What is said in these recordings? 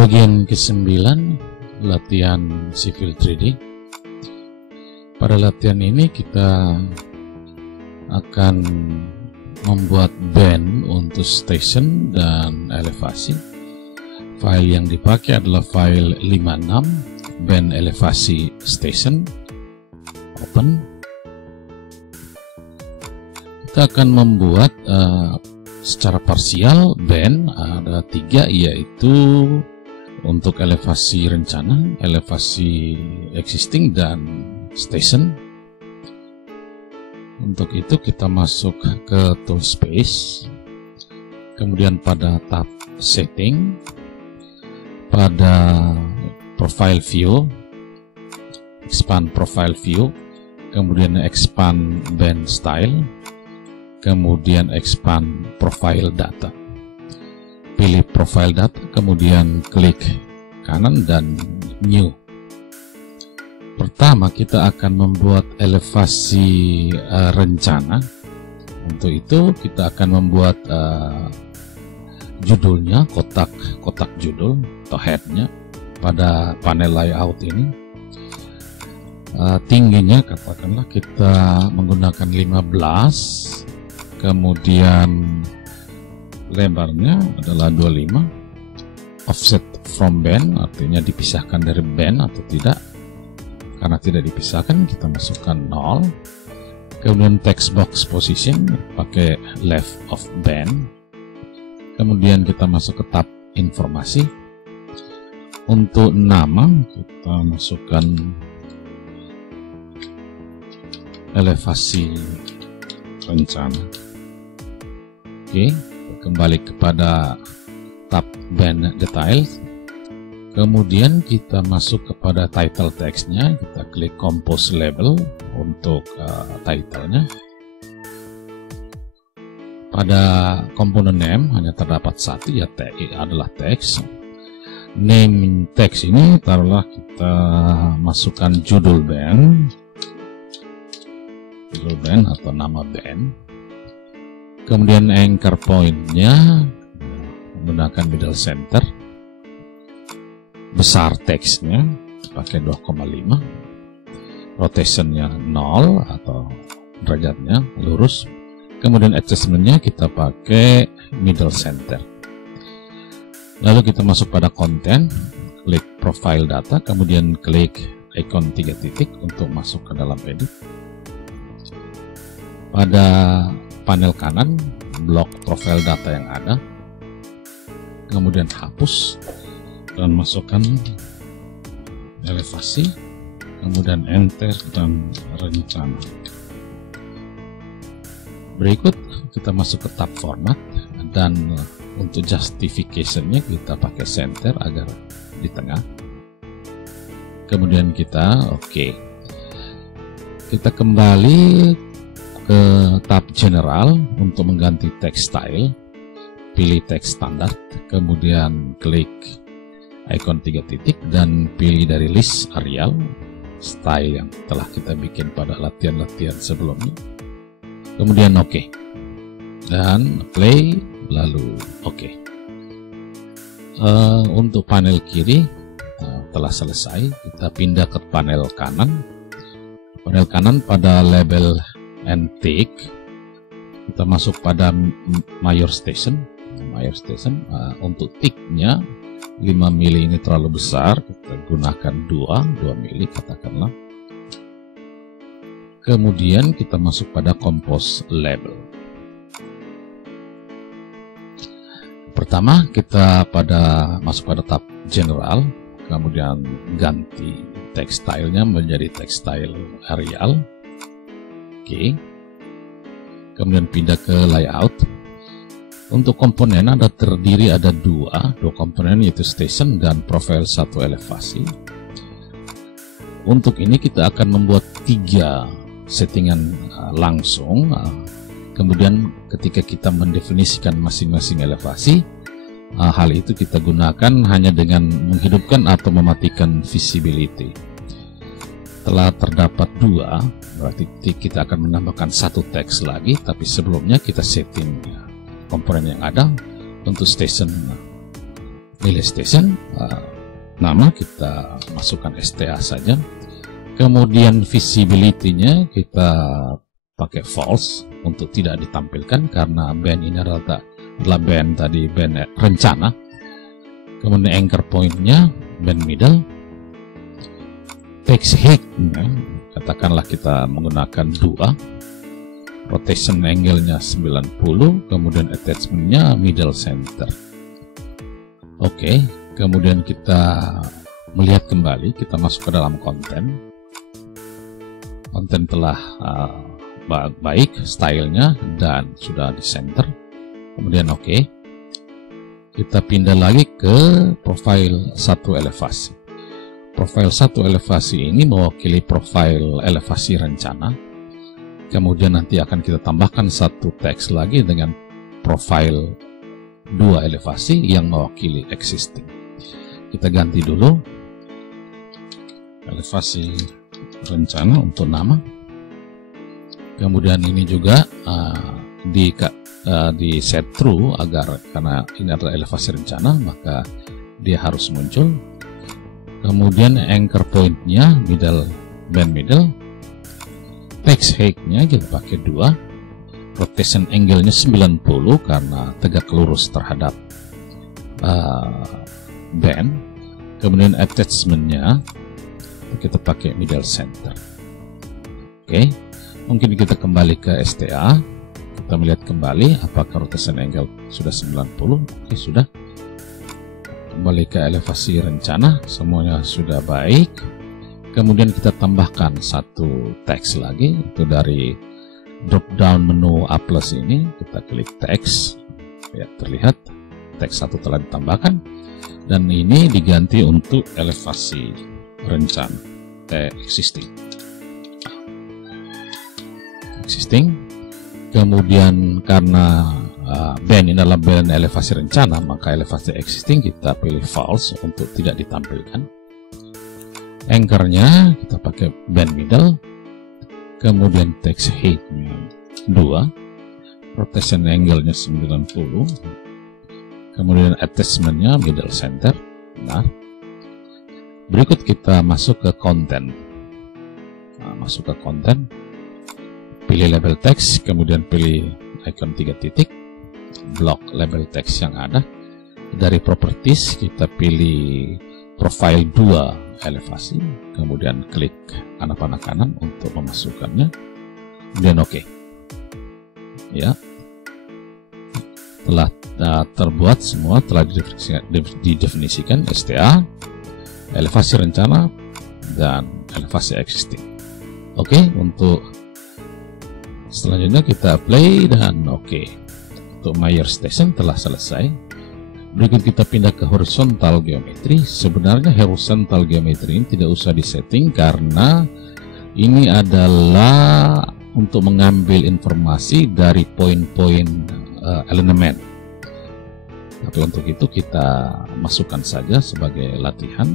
Bagian ke-9, latihan Civil 3D. Pada latihan ini kita akan membuat band untuk station dan elevasi. File yang dipakai adalah file 56 band elevasi station. Open. Kita akan membuat secara parsial band ada 3, yaitu untuk elevasi rencana, elevasi existing, dan station. Untuk itu kita masuk ke tool space, kemudian pada tab setting, pada profile view, expand profile view, kemudian expand band style, kemudian expand profile data. Pilih profile data, kemudian klik kanan dan new. Pertama kita akan membuat elevasi rencana. Untuk itu kita akan membuat judulnya, kotak judul atau headnya pada panel layout ini. Tingginya katakanlah kita menggunakan 15, kemudian lebarnya adalah 25. Offset from band artinya dipisahkan dari band atau tidak. Karena tidak dipisahkan, kita masukkan 0. Kemudian text box position pakai left of band. Kemudian kita masuk ke tab informasi. Untuk nama kita masukkan elevasi rencana. Oke, kembali kepada tab band details. Kemudian kita masuk kepada title text-nya, kita klik compose label untuk title-nya. Pada komponen name hanya terdapat satu, ya adalah text. Name text ini taruhlah kita masukkan judul band atau nama band. Kemudian anchor point-nya menggunakan middle center. Besar teksnya pakai 2,5, rotationnya 0 atau derajatnya lurus. Kemudian adjustmentnya kita pakai middle center. Lalu kita masuk pada konten, klik profile data, kemudian klik icon 3 titik untuk masuk ke dalam edit. Pada panel kanan, blok profile data yang ada, kemudian hapus dan masukkan elevasi, kemudian enter dan rencana. Berikut kita masuk ke tab format, dan untuk justification-nya kita pakai center agar di tengah. Kemudian kita kita kembali ke tab general untuk mengganti text style. Pilih text standar, kemudian klik icon 3 titik dan pilih dari list Arial style yang telah kita bikin pada latihan-latihan sebelumnya. Kemudian dan play, lalu untuk panel kiri telah selesai. Kita pindah ke panel kanan. Panel kanan pada label and tick, kita masuk pada Major Station. Untuk ticknya 5 mili ini terlalu besar, kita gunakan 2 mili katakanlah. Kemudian kita masuk pada compose label. Pertama kita masuk pada tab general, kemudian ganti text style-nya menjadi text style Arial. Kemudian pindah ke layout. Untuk komponen terdiri ada dua komponen, yaitu station dan profile 1 elevasi. Untuk ini kita akan membuat 3 settingan langsung. Kemudian ketika kita mendefinisikan masing-masing elevasi, hal itu kita gunakan hanya dengan menghidupkan atau mematikan visibility. Setelah terdapat 2, berarti kita akan menambahkan 1 teks lagi, tapi sebelumnya kita setting komponen yang ada. Untuk station Pilih station, nama kita masukkan STA saja. Kemudian visibility-nya kita pakai false untuk tidak ditampilkan karena band ini adalah band tadi, band rencana. Kemudian anchor point-nya band middle. Text height-nya katakanlah kita menggunakan 2. Rotation angle-nya 90, kemudian attachment-nya middle center. Oke, kemudian kita melihat kembali, kita masuk ke dalam konten. Konten telah baik stylenya dan sudah di center. Kemudian oke, kita pindah lagi ke profil 1 elevasi. Profil 1 elevasi ini mewakili profil elevasi rencana. Kemudian nanti akan kita tambahkan satu teks lagi dengan profil 2 elevasi yang mewakili existing. Kita ganti dulu elevasi rencana untuk nama. Kemudian ini juga di set true agar, karena ini adalah elevasi rencana maka dia harus muncul. Kemudian anchor point-nya band middle. Text height-nya kita pakai 2. Rotation angle-nya 90 karena tegak lurus terhadap band. Kemudian attachment-nya kita pakai middle center. Oke, mungkin kita kembali ke STA. Kita melihat kembali apakah rotation angle sudah 90. Oke, sudah. Kembali ke elevasi rencana, semuanya sudah baik. Kemudian kita tambahkan satu teks lagi, itu dari drop down menu A+ ini, kita klik teks. Ya, terlihat teks 1 telah ditambahkan dan ini diganti untuk elevasi rencana existing. Kemudian karena band ini adalah band elevasi rencana, maka elevasi existing kita pilih false untuk tidak ditampilkan. Anchor-nya kita pakai band middle. Kemudian text height-nya 2, rotation angle-nya 90, kemudian attachment-nya middle center. Benar. Berikut kita masuk ke konten. Masuk ke konten, pilih label teks, kemudian pilih icon 3 titik, blok label teks yang ada. Dari properties kita pilih profile 2 elevasi, kemudian klik panah kanan untuk memasukkannya, kemudian oke. Ya, telah terbuat semua, telah didefinisikan STA, elevasi rencana, dan elevasi existing. Oke, untuk selanjutnya kita play dan oke. Untuk Meyer Station telah selesai. Berikut kita pindah ke horizontal geometry. Sebenarnya horizontal geometry ini tidak usah disetting karena ini adalah untuk mengambil informasi dari poin-poin elemen. Tapi untuk itu kita masukkan saja sebagai latihan.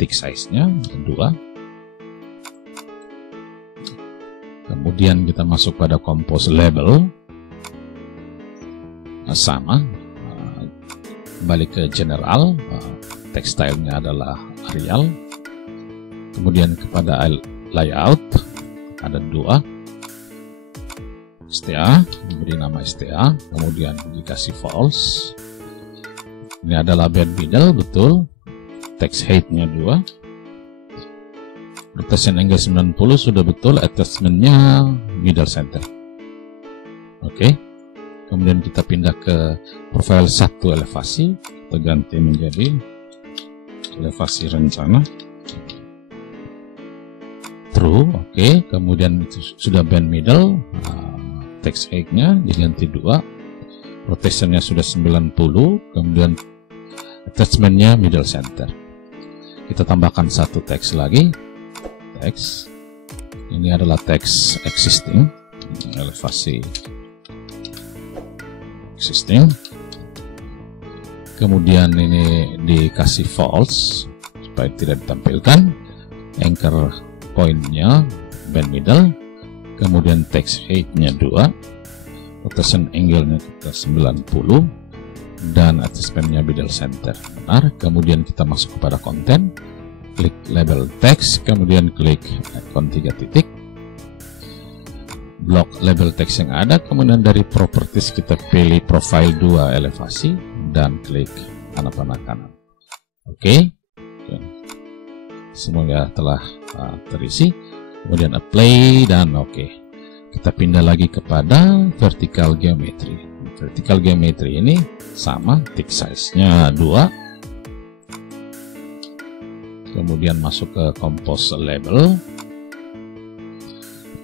Tick size-nya 2. Kemudian kita masuk pada compose label. Sama. Kembali ke general. Text style-nya adalah Arial. Kemudian kepada layout ada 2. STA, diberi nama STA, kemudian dikasih false. Ini adalah band middle, betul. Text height-nya 2. Rotation angle 90 sudah betul, attachment-nya middle center. Oke. Kemudian kita pindah ke profile 1 elevasi, kita ganti menjadi elevasi rencana. True, oke. Kemudian sudah band middle. Text height-nya diganti 2, rotation-nya sudah 90, kemudian attachment-nya middle center. Kita tambahkan satu teks lagi, teks ini adalah teks existing, elevasi existing. Kemudian ini dikasih false supaya tidak ditampilkan. Anchor point-nya band middle. Kemudian text height-nya 2, rotation angle-nya kita 90, dan attachmentnya middle center, benar. Kemudian kita masuk kepada konten, klik label text, kemudian klik ikon 3 titik, blok label text yang ada, kemudian dari properties kita pilih profile 2 elevasi dan klik panah kanan. Oke. Semoga telah terisi. Kemudian apply dan oke. Kita pindah lagi kepada vertical geometry. Vertical geometry ini sama, tick size-nya 2. Kemudian masuk ke compose label.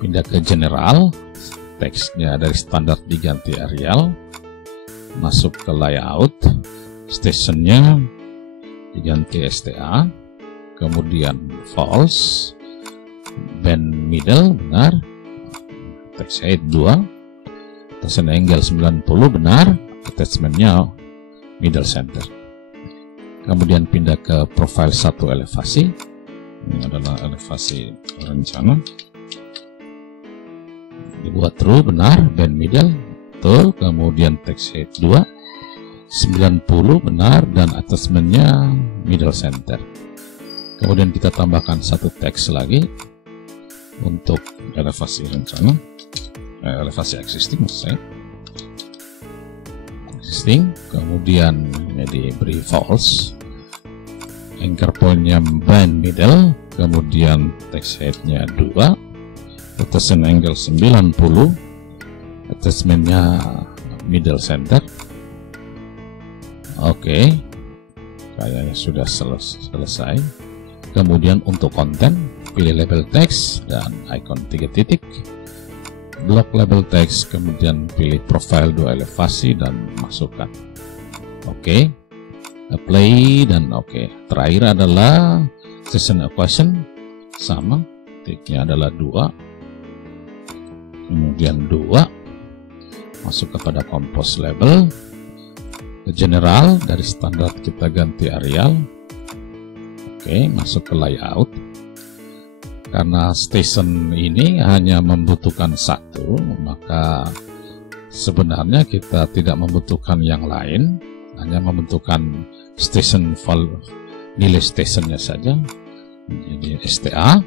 Pindah ke general. Teksnya dari standar diganti Arial. Masuk ke layout. Stationnya diganti STA. Kemudian false. Bend middle, benar. Text height 2. Attachment angle 90, benar. Attachmentnya middle center. Kemudian pindah ke profile 1 elevasi. Ini adalah elevasi rencana. Dibuat true, benar. Bend middle, betul. Kemudian text height 2. 90, benar. Dan attachmentnya middle center. Kemudian kita tambahkan satu teks lagi untuk elevasi rencana, elevasi existing maksud saya. Existing, kemudian ini diberi false, anchor point-nya bend middle, kemudian text height-nya 2, attachment angle 90, attachment-nya middle center. Oke, kayaknya sudah selesai. Kemudian untuk konten, pilih label text dan ikon 3 titik, blok label text, kemudian pilih profile 2 elevasi dan masukkan. Oke, apply dan oke. Terakhir adalah session equation, sama, titiknya adalah 2, kemudian 2, masuk kepada compose label, ke general, dari standar kita ganti Arial. Oke, masuk ke layout. Karena station ini hanya membutuhkan satu, maka sebenarnya kita tidak membutuhkan yang lain, hanya membutuhkan station nilai stationnya saja. Jadi STA,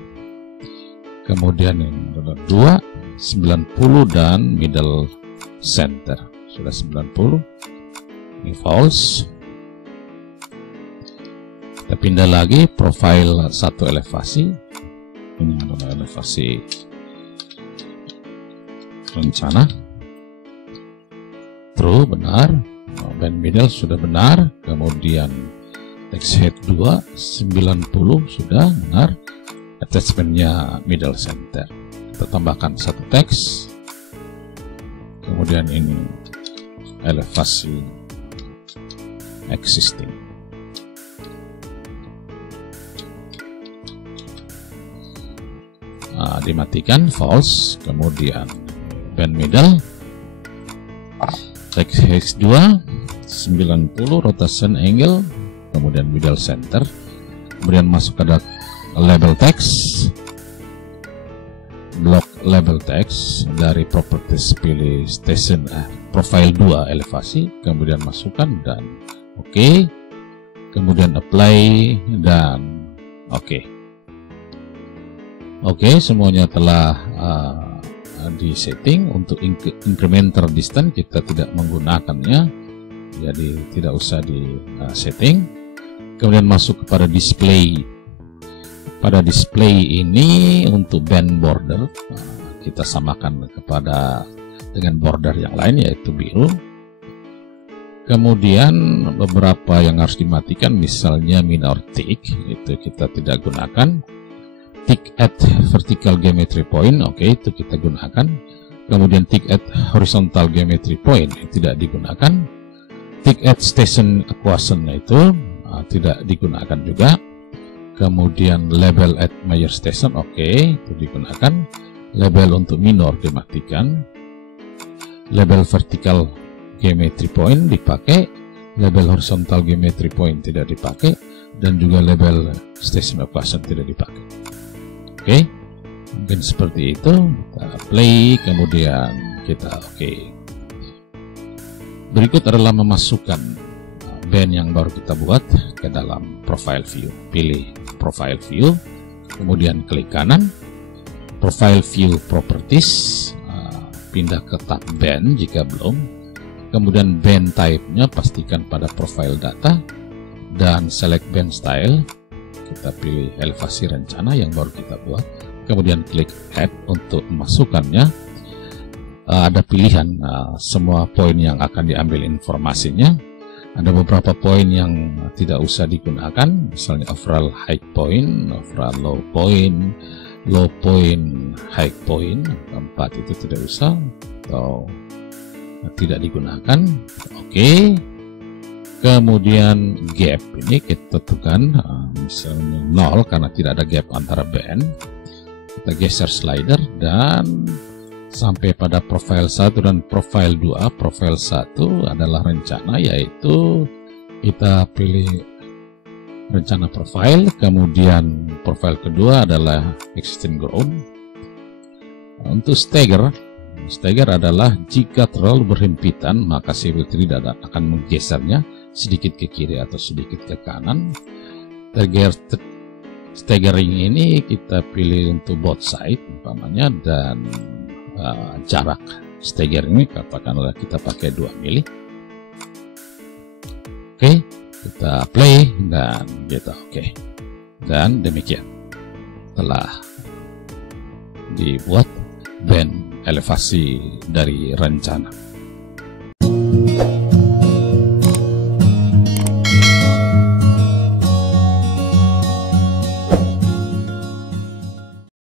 kemudian ini adalah 2, 90 dan middle center. Sudah 90, ini false. Kita pindah lagi profile 1 elevasi. Ini adalah elevasi rencana. True, benar. Bend middle sudah benar. Kemudian text height 2, 90 sudah benar. Attachmentnya middle center. Kita tambahkan satu teks. Kemudian ini elevasi existing. Dimatikan false, kemudian bend middle, text height 2, 90 rotation angle, kemudian middle center, kemudian masuk ke label text, blok label text, dari properties pilih station profile 2 elevasi, kemudian masukkan dan oke, kemudian apply dan oke. Oke, semuanya telah disetting. Untuk incremental distance kita tidak menggunakannya, jadi tidak usah di setting. Kemudian masuk kepada display. Pada display ini untuk band border kita samakan dengan border yang lain, yaitu biru. Kemudian beberapa yang harus dimatikan, misalnya minor tick, itu kita tidak gunakan. Tick at vertical geometry point, oke, itu kita gunakan. Kemudian tick at horizontal geometry point tidak digunakan. Tick at station equation itu tidak digunakan juga. Kemudian label at major station, oke, itu digunakan. Label untuk minor dimatikan. Label vertical geometry point dipakai. Label horizontal geometry point tidak dipakai. Dan juga label station equation tidak dipakai. Oke, mungkin seperti itu. Kita play, kemudian kita oke. Berikut adalah memasukkan band yang baru kita buat ke dalam profile view. Pilih profile view, kemudian klik kanan, profile view properties, pindah ke tab band jika belum, kemudian band type-nya pastikan pada profile data, dan select band style, kita pilih elevasi rencana yang baru kita buat, kemudian klik add untuk memasukkannya. Ada pilihan semua poin yang akan diambil informasinya. Ada beberapa poin yang tidak usah digunakan, misalnya overall high point, overall low point, high point. Keempat itu tidak usah atau tidak digunakan. Oke. Kemudian gap ini kita tentukan misalnya 0 karena tidak ada gap antara band. Kita geser slider dan sampai pada profile 1 dan profile 2. Profile 1 adalah rencana, yaitu kita pilih rencana profile, kemudian profile kedua adalah existing ground. Untuk stagger adalah jika terlalu berhimpitan maka Civil 3 akan menggesernya sedikit ke kiri atau sedikit ke kanan. Staggering ini kita pilih untuk both side umpamanya, dan jarak stagger ini katakanlah kita pakai 2 mili. Oke, kita play dan kita oke. Dan demikian telah dibuat band elevasi dari rencana.